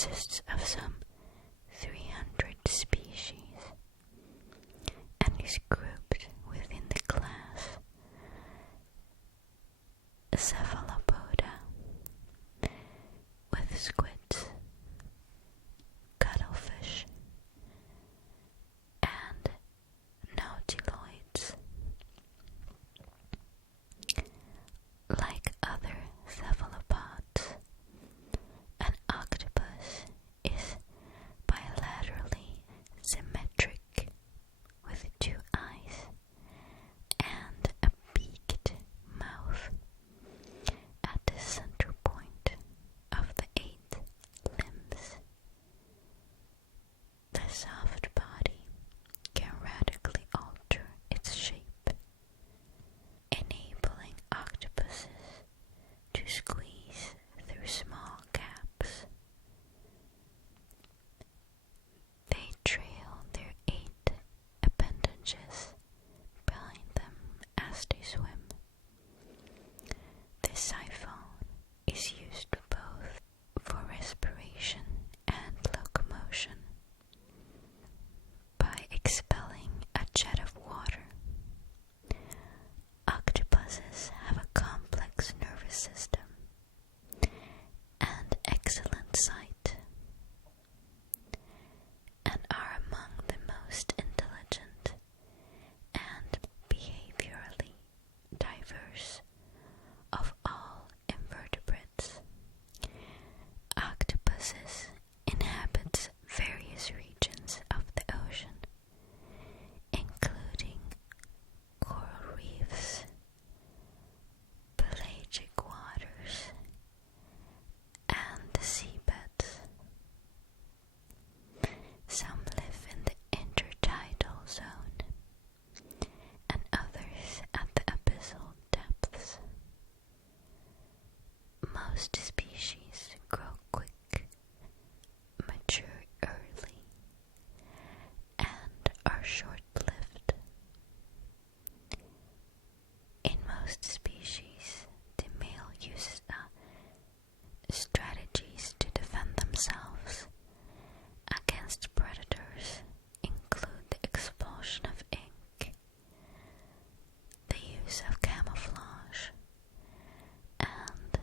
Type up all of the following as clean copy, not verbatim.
consists of some 300 species and is grouped within the class Cephalopoda, with squids, cuttlefish, and nautiloids. Like other cephalopods, an octopus is bilaterally symmetric with 2 eyes and a beaked mouth at the center point of the 8 limbs. The soft body can radically alter its shape, enabling octopuses to squeeze through small gaps. They trail their 8 appendages behind them as they swim. The siphon is used both for respiration and locomotion. By expelling a jet of water, octopuses have a complex nervous system and excellent sight, and are among the most intelligent and behaviorally diverse of all invertebrates. Octopuses inhabit various regions of the ocean, including coral reefs, pelagic waters, and the seabeds. Some live in the intertidal zone, and others at the abyssal depths. Most species grow quick, mature early, and are short-lived. In most species, the male uses strategies to defend themselves against predators include the expulsion of ink, the use of camouflage, and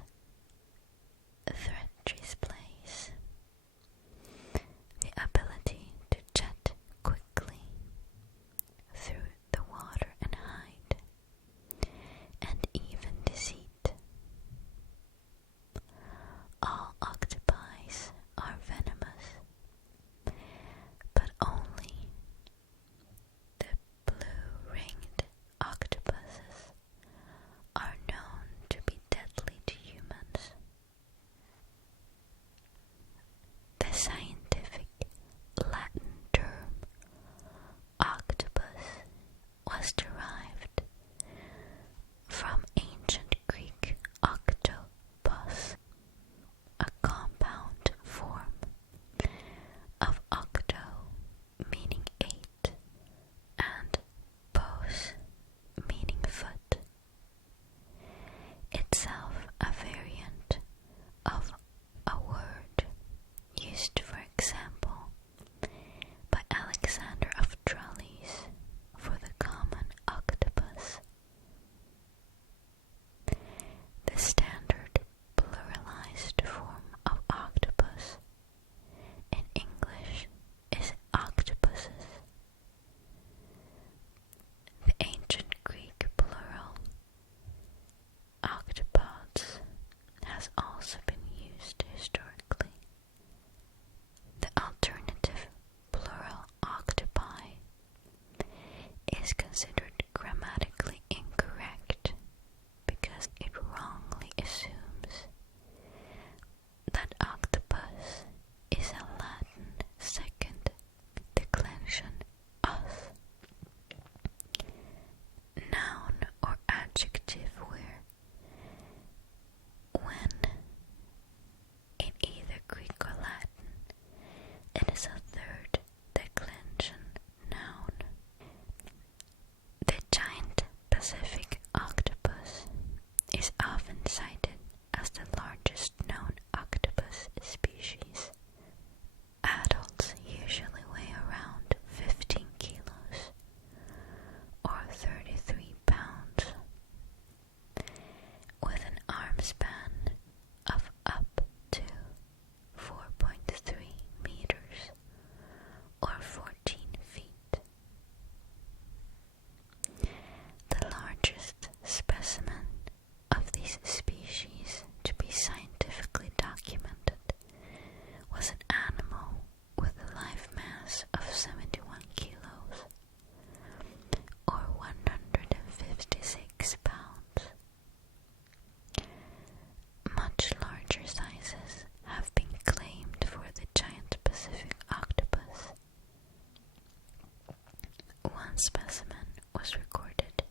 One specimen was recorded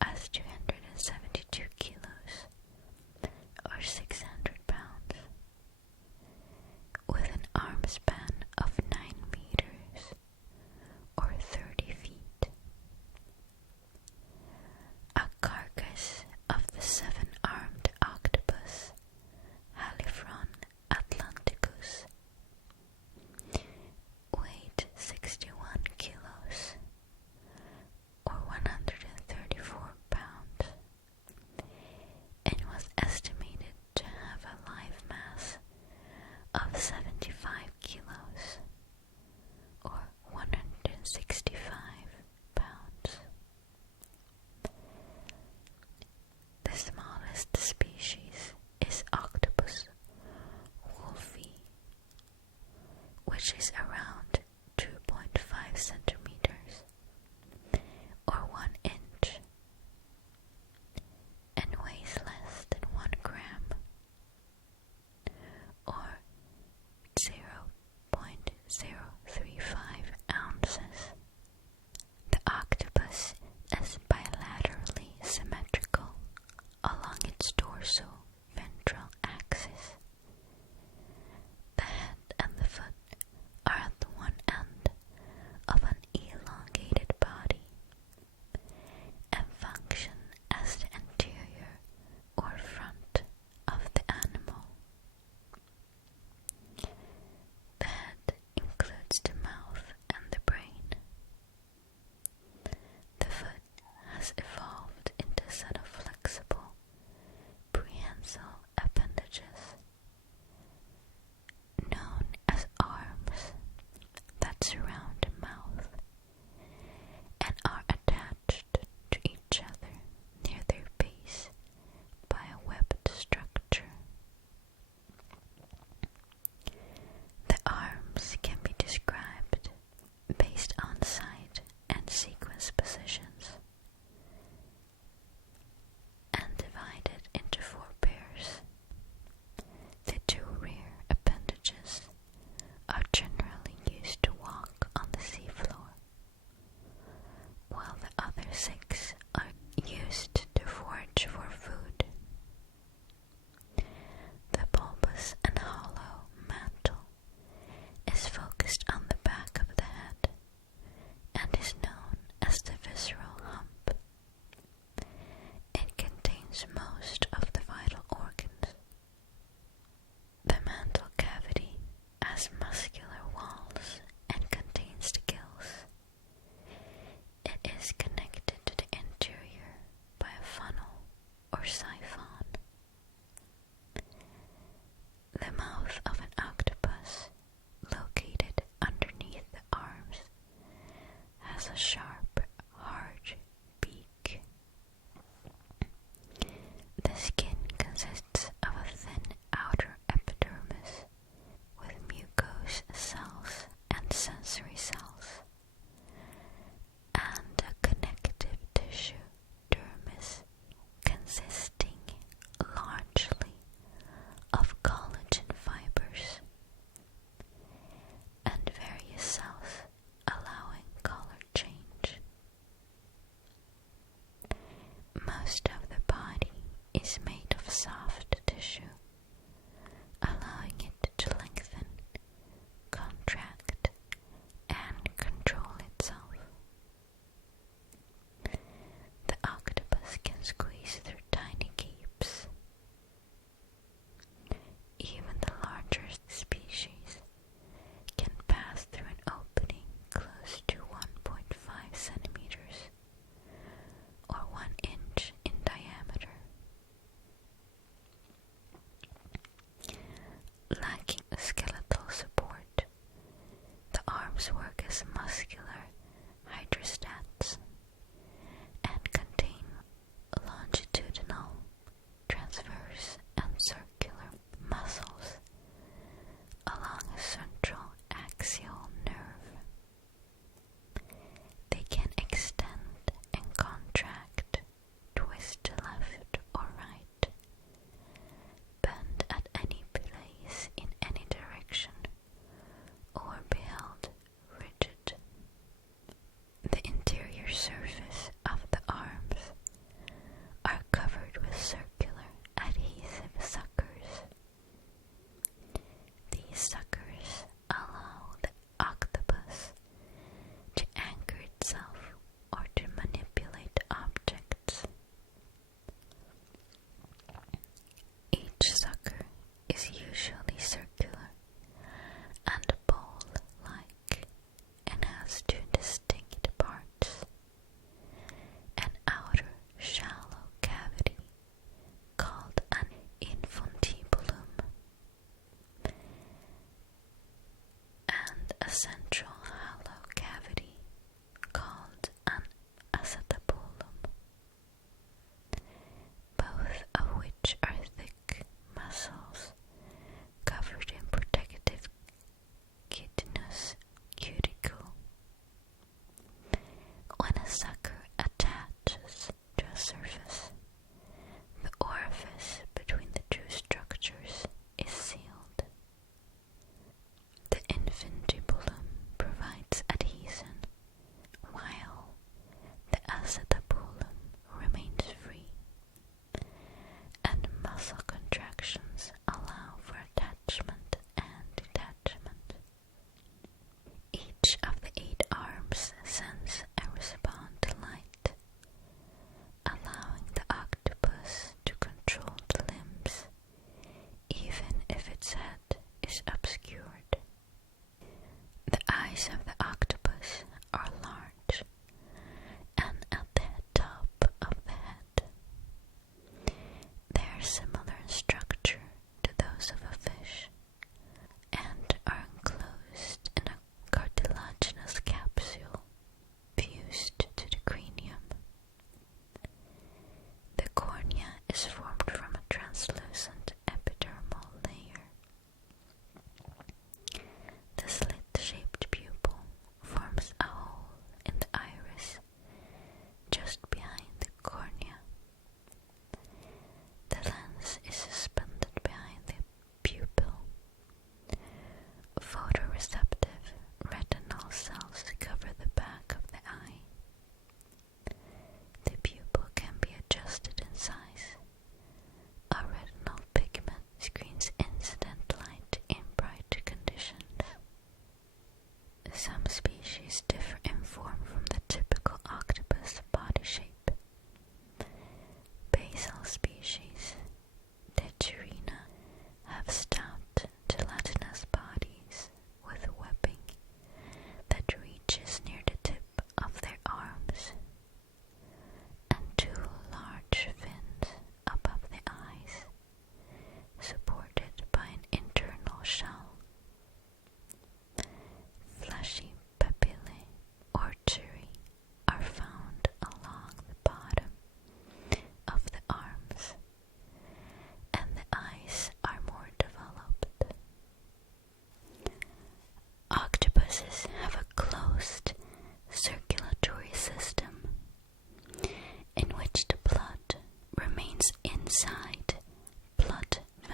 as 272 kilos, or 600 pounds, with an arm span of 9 meters, or 30 feet. A carcass of the 7-armed octopus, Halifron atlanticus, weighed 61 kilos, or 134 pounds, and was estimated to have a live mass of 75 kilos, or 165 pounds. The smallest species is Octopus wolfi, which is around 2.5 centimeters, or 1 inch, and weighs less than 1 gram, or 0.035 ounces. The octopus is bilaterally symmetrical along its dorsal-ventral axis. The head and the foot are at the one end of an elongated body and function as the anterior or front of the animal. The head includes the mouth and the brain. The foot has evolved into a set of flexible, prehensile appendages known as arms that surround the mouth and are attached to each other near their base by a webbed structure. The arms can be described based on side and sequence positions and divided into 4 pairs. The 2 rear appendages are generally used to walk on the seafloor, while the other 6 are used to forage for food. The bulbous and hollow mantle is focused on the back of the head and is known as the visceral hump. It contains most of the vital organs. The mantle cavity has muscular walls and contains the gills. It is connected to the interior by a funnel or siphon. The mouth of an octopus, located underneath the arms, has a sharp, hard beak. The skin consists of a thin outer epidermis with mucose cells and sensory cells, and a connective tissue dermis consisting largely of collagen fibers and various cells allowing color change. Most of the body is made of soft tissue, allowing it to lengthen, contract, and control itself. The octopus can squeeze through tiny gapes. Even the larger species can pass through an opening close to 1.5 centimeters, or 1 inch in diameter.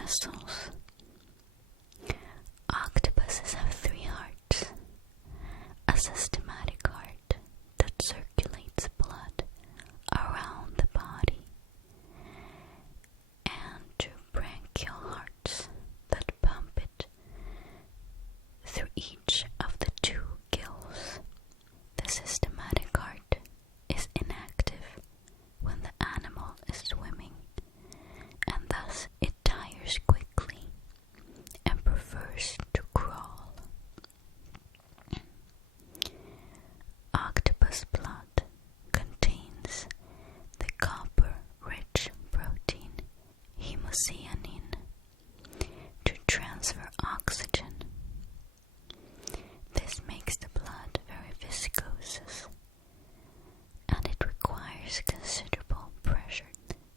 vessels. Octopuses have 3 hearts: a systematic heart that circulates blood around the body, and 2 branchial hearts that pump it through each of the 2 gills. The systematic heart is inactive when the animal is swimming, and thus it tires quickly and prefers to crawl. Octopus blood contains the copper-rich protein hemocyanin to transfer oxygen. This makes the blood very viscous, and it requires considerable pressure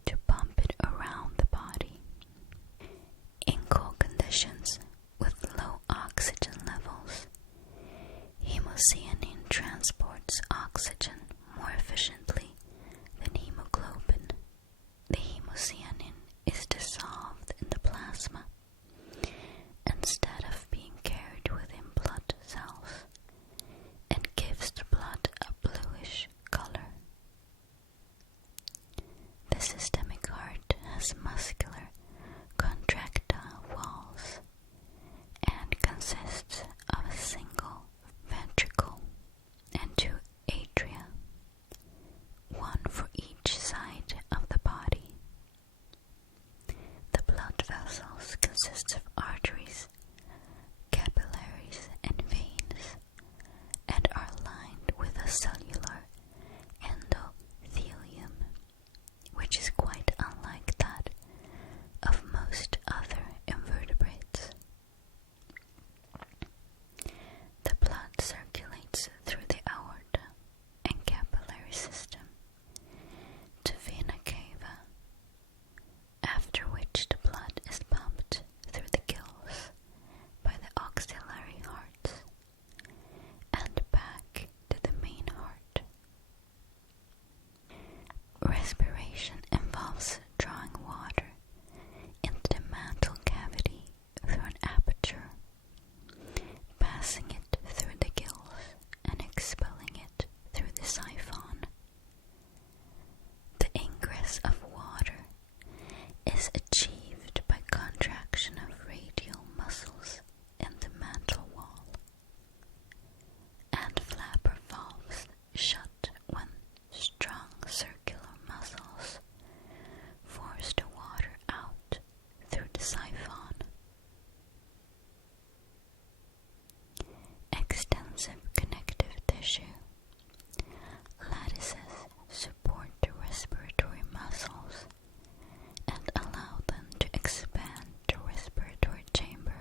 to pump it around the body. In cold conditions with low oxygen levels, hemocyanin transports oxygen more efficiently than hemoglobin. The hemocyanin is dissolved in the plasma instead of being carried within blood cells, and gives the blood a bluish color. The systemic heart has muscular, contractile walls and consists of a single ventricle and 2 atria, one for each side of the body. The blood vessels consist of arteries, capillaries, and veins, and are lined with a cellular endothelium, which is quite unlike that of most other invertebrates. The blood circulates through the aorta and capillary system to vena cava, after which the blood is pumped through the gills by the auxiliary hearts and back to the main heart. Respiration involves drawing water into the mantle cavity through an aperture, passing it through the gills and expelling it through the siphon. The ingress of water is achieved by contraction of radial muscles in the mantle wall, and flapper valves shut when strong circular muscles force the water out through the siphon. Extensive connective tissue, lattices, support the respiratory muscles and allow them to expand the respiratory chamber.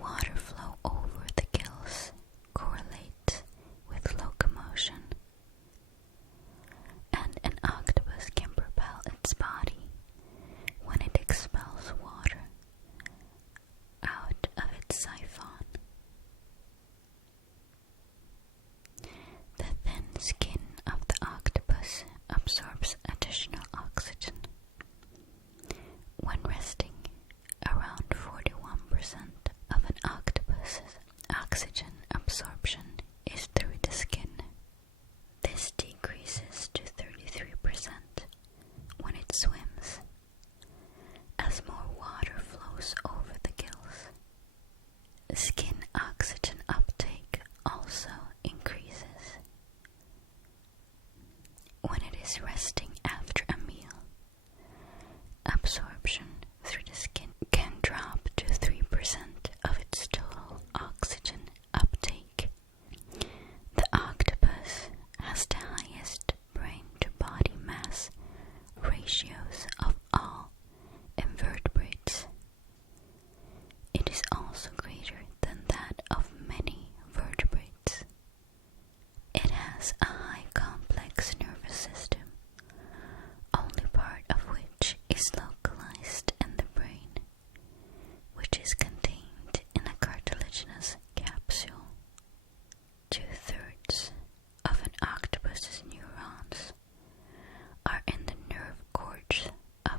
Water flow over the gills correlates with locomotion, and an octopus can propel its body when it expels water out of its siphon. The thin skin of the octopus absorbs additional oxygen. When resting, around 41% of an octopus's oxygen absorption is through the skin. This decreases to 33% when it swims, as more water flows over the gills. Skin oxygen uptake also increases. When it is resting after a meal, absorption through the skin can drop to 3% of its total oxygen uptake. The octopus has the highest brain-to-body mass ratios of all invertebrates. It is also greater than that of many vertebrates. It has a high complex nervous system, only part of which is localized in the brain, which is contained in a cartilaginous capsule. 2/3 of an octopus's neurons are in the nerve cords of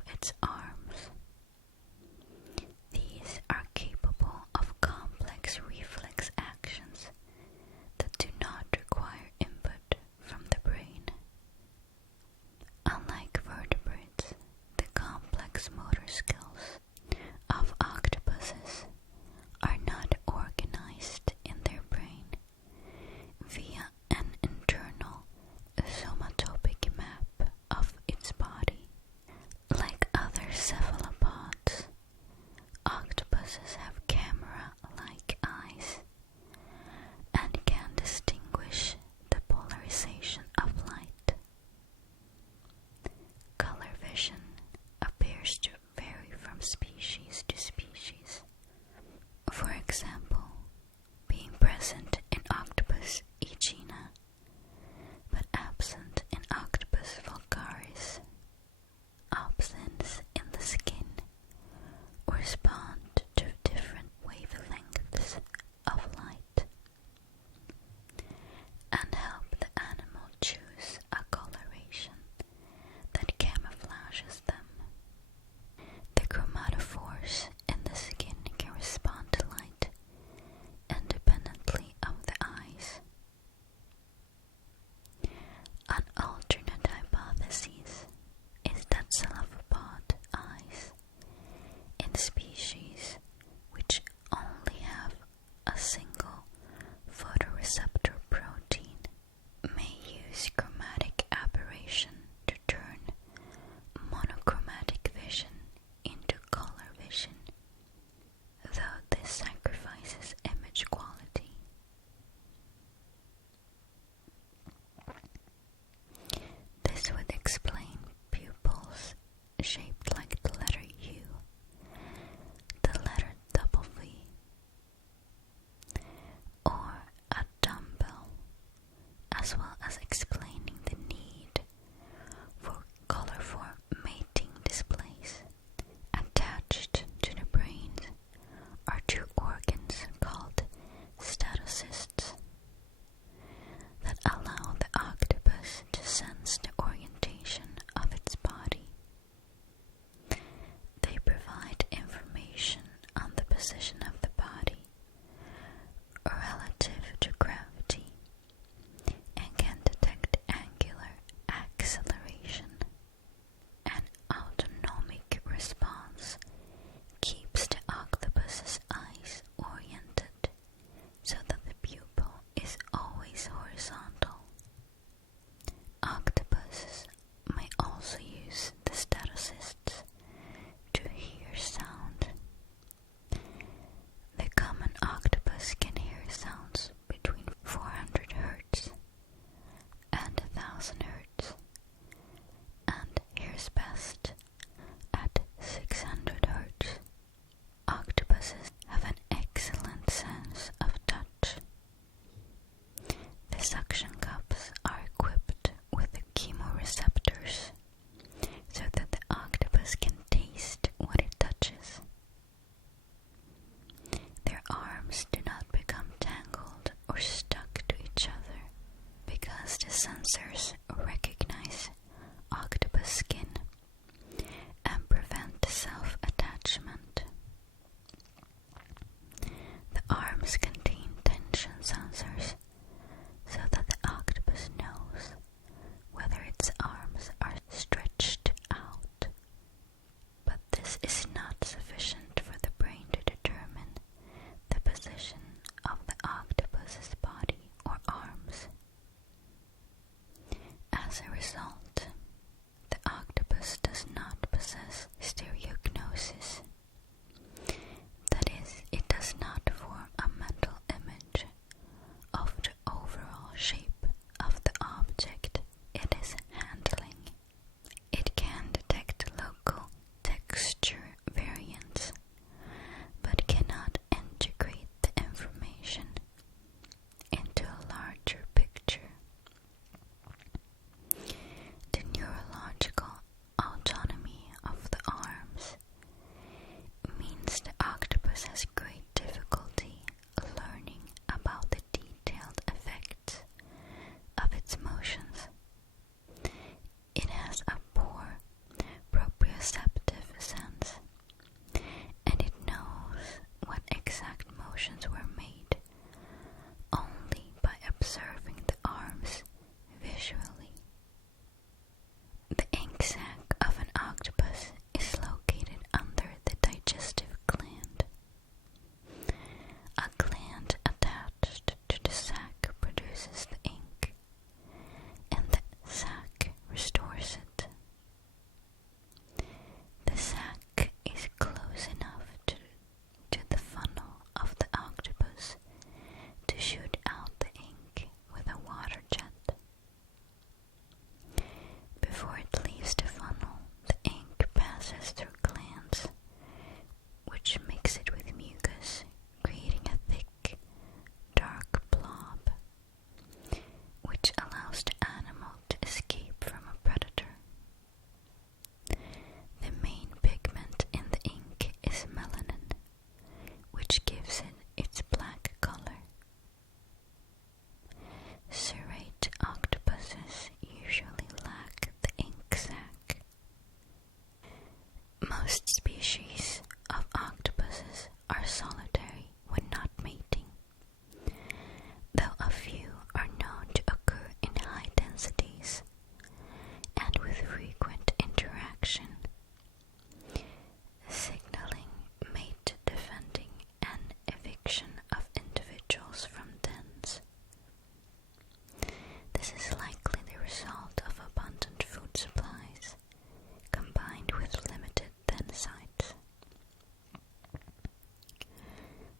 Most species of octopuses are solitary when not mating, though a few are known to occur in high densities and with frequent interaction, signaling mate defending and eviction of individuals from dens. This is likely the result of abundant food supplies combined with limited den sites.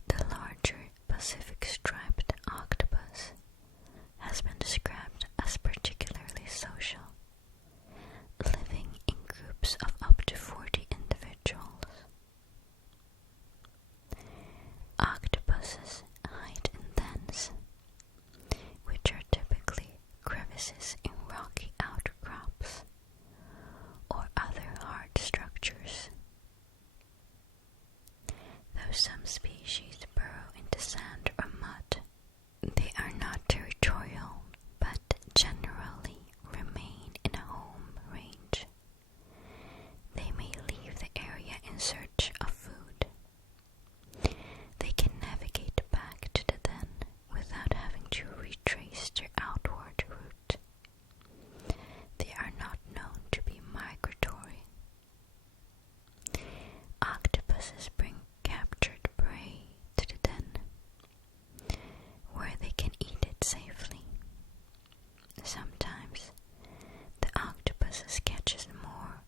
The larger Pacific striped octopus has been described as particularly social, living in groups of up to 40 individuals. Octopuses hide in dens, which are typically crevices in rocky outcrops or other hard structures. Though some species burrow into sand or mud, they are not territorial, but generally remain in a home range. They may leave the area in search of food. They can navigate back to the den without having to retrace their outward route. They are not known to be migratory. Octopuses bring captured prey to the den, where they can eat it safely. Sometimes the octopus catches more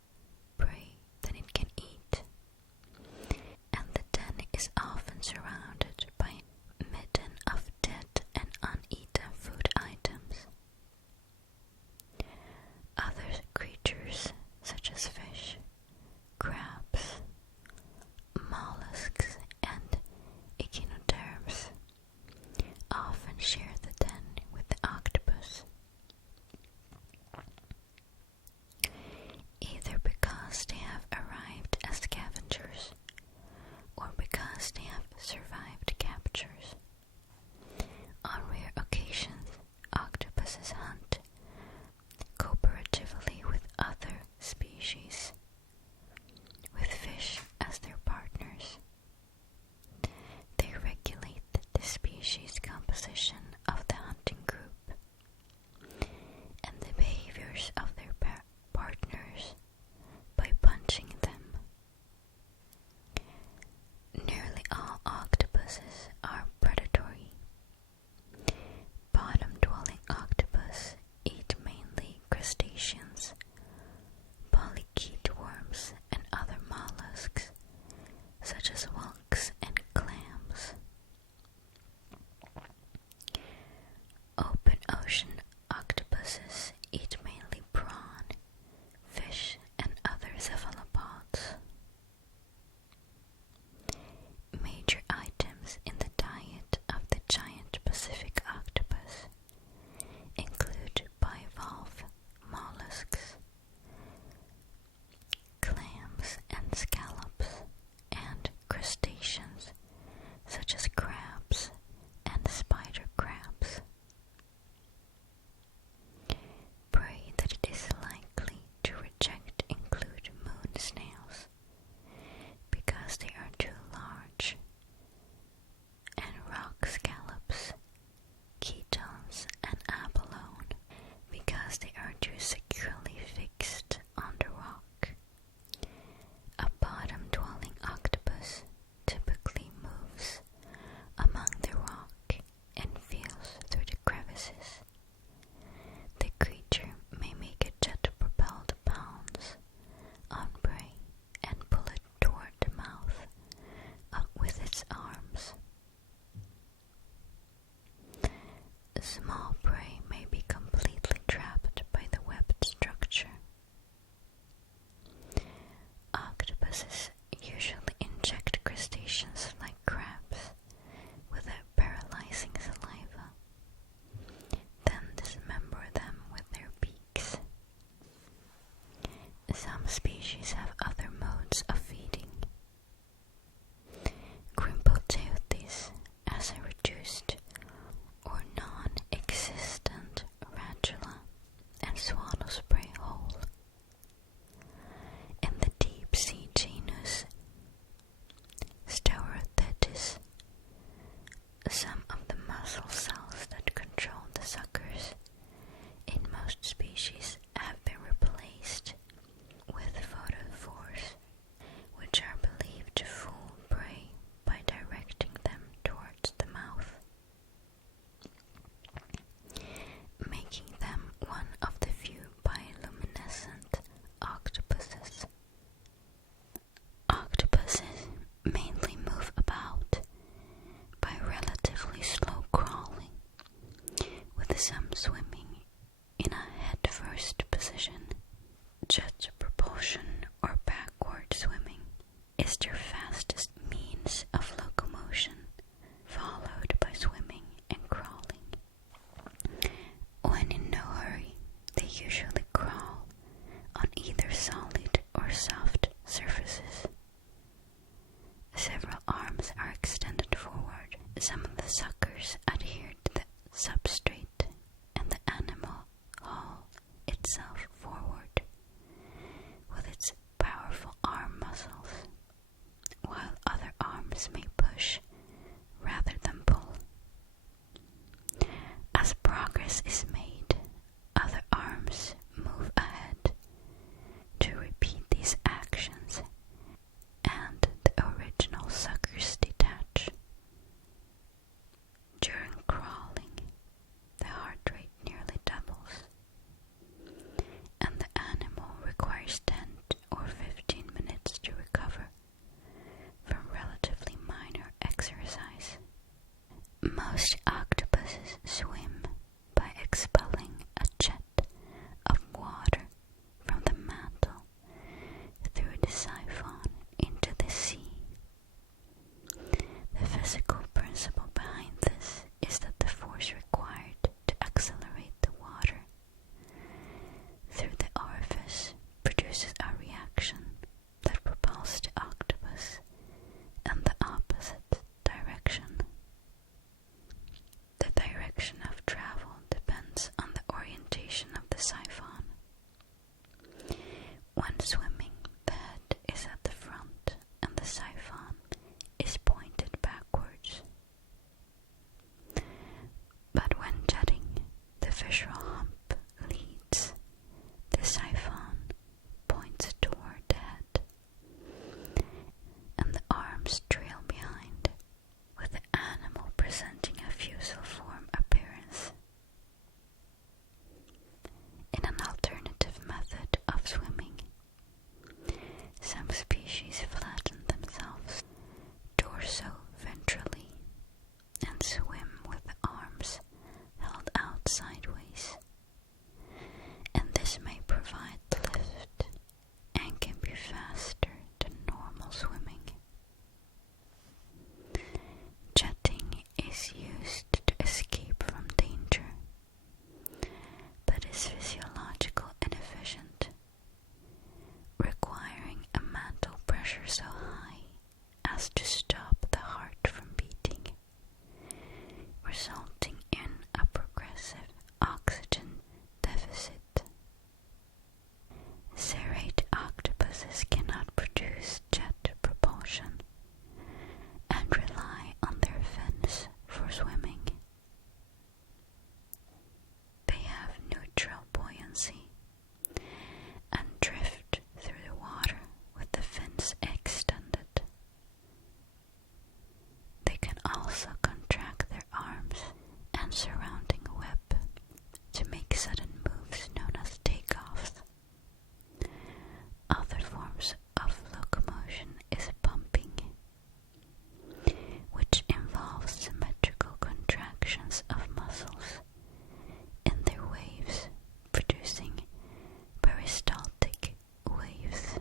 prey than it can eat, and the den is often surrounded by a midden of dead and uneaten food items. Other creatures, such as fish, crabs, mollusks, and echinoderms, often share the den with the octopus, either because they have arrived as scavengers or because they have survived captures. On rare occasions, octopuses hunt cooperatively with other species, with fish as their partners. They regulate the species composition of the hunting group and the behaviors of their partners by punching them. Nearly all octopuses are predatory. Bottom-dwelling octopus eat mainly crustaceans, polychaete worms, and other mollusks, such as whelks and clams. Open ocean octopuses eat mainly prawn, fish, and other cephalopods. Major items in the diet of the giant Pacific octopus include bivalve mollusks, clams and scallops, and crustaceans such as crabs and spider crabs. Prey that it is likely to reject include moon snails, because they are too large, and rock scallops, ketones, and abalone, because they are too securely fixed on the rock. A bottom-dwelling octopus typically moves among the rock and feels through the crevices. The creature may make a jet-propelled pounce on prey and pull it toward the mouth with its arms. Small prey may be completely trapped by the webbed structure. Octopuses usually inject crustaceans like crabs with a paralyzing saliva, then dismember them with their beaks. Some species have other modes of feeding. Grimpoteotes, as a reduced or non-existent radula and swallows prey whole. In the deep sea genus arms trail behind, with the animal presenting a fusiform appearance. In an alternative method of swimming, some species flatten themselves dorso-ventrally and swim with the arms held out sideways, and this may provide lift and can be faster than normal swimming. Jetting is used to escape from danger, but is physiological inefficient, requiring a mantle pressure so high as to stop the heart from beating, resulting in a progressive oxygen deficit. Serrate octopuses cannot produce jet propulsion and rely on their fins for swimming. They have neutral buoyancy and drift through the water with the fins extended. They can also contract their arms and surrounding web to make sudden moves known as takeoffs. Other forms of locomotion is pumping, which involves symmetrical contractions of muscles in their waves, producing peristaltic waves.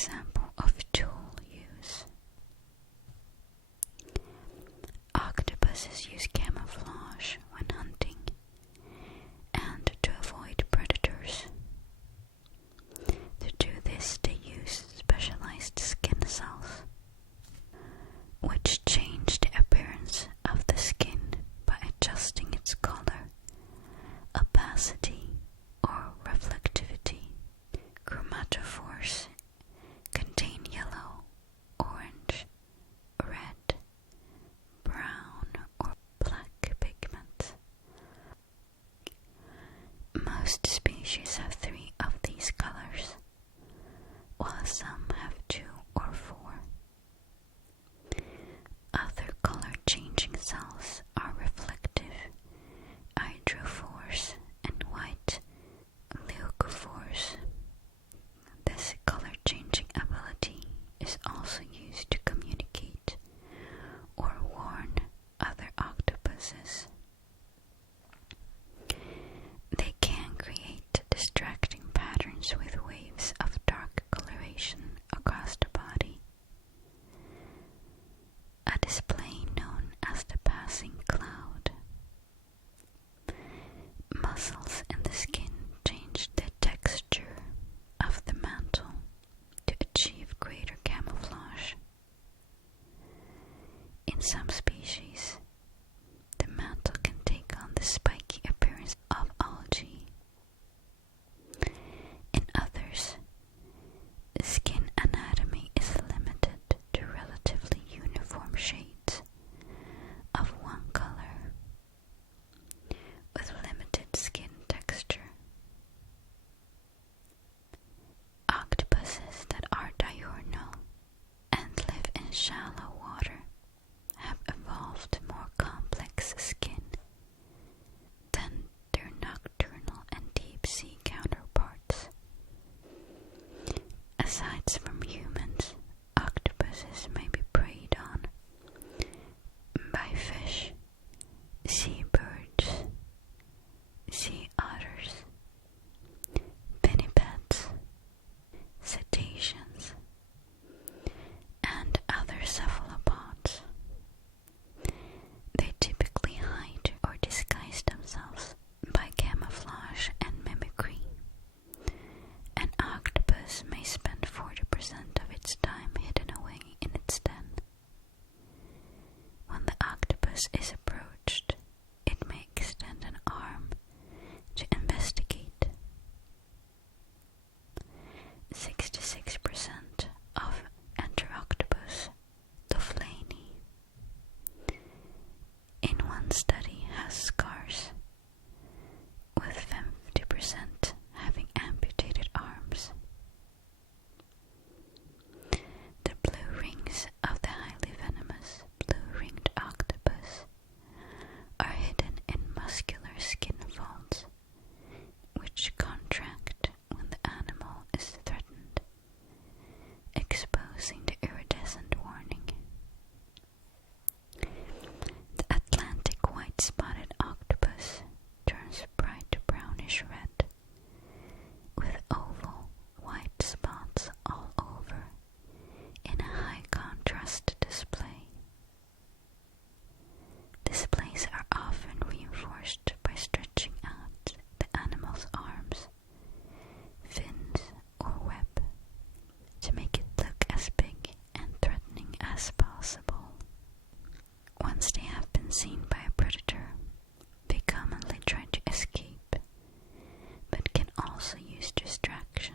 example of tool use. Octopuses use camouflage when hunting and to avoid predators. To do this, they use specialized skin cells, which change the appearance of the skin by adjusting its color, opacity, or reflectivity. Chromatophores contain yellow, orange, red, brown, or black pigment. Most species have 3 of these colors, while some have 2 or 4. Other color-changing cells are reflective hydrophores and white leucophores. This color-changing ability is also used to communicate or warn other octopuses. They can create distracting patterns with waves of dark coloration across the body. A display known as the passing cloud. Muscles in the skin change the texture of the mantle to achieve greater camouflage. In some species, the mantle can take on the spiky appearance of algae. In others, the skin anatomy is limited to relatively uniform shades of one color, with limited skin texture. Octopuses that are diurnal and live in shallow water have evolved more complex skin than their nocturnal and deep-sea counterparts. Aside from humans, octopuses may be preyed on by fish, seabirds, sea otters, pinnipeds, cetaceans, and other cephalopods. They typically hide or disguise themselves by camouflage and mimicry. An octopus may spend 40% of its time hidden away in its den. When the octopus is approached, it may extend an arm to investigate. 66% of Enteroctopus duflani in one study has scars, with 50% having amputated arms. The blue rings of the highly venomous blue-ringed octopus are hidden in muscular skin folds, which contract when the animal is threatened, exposing the iridescent warning. The Atlantic white-spotted octopus turns bright brownish red, with oval white spots all over in a high-contrast display. Displays are often reinforced by stretching out the animal's arms, fins, or web to make it look as big and threatening as possible. Once they have been seen by a predator, they commonly try to escape, but can also use distraction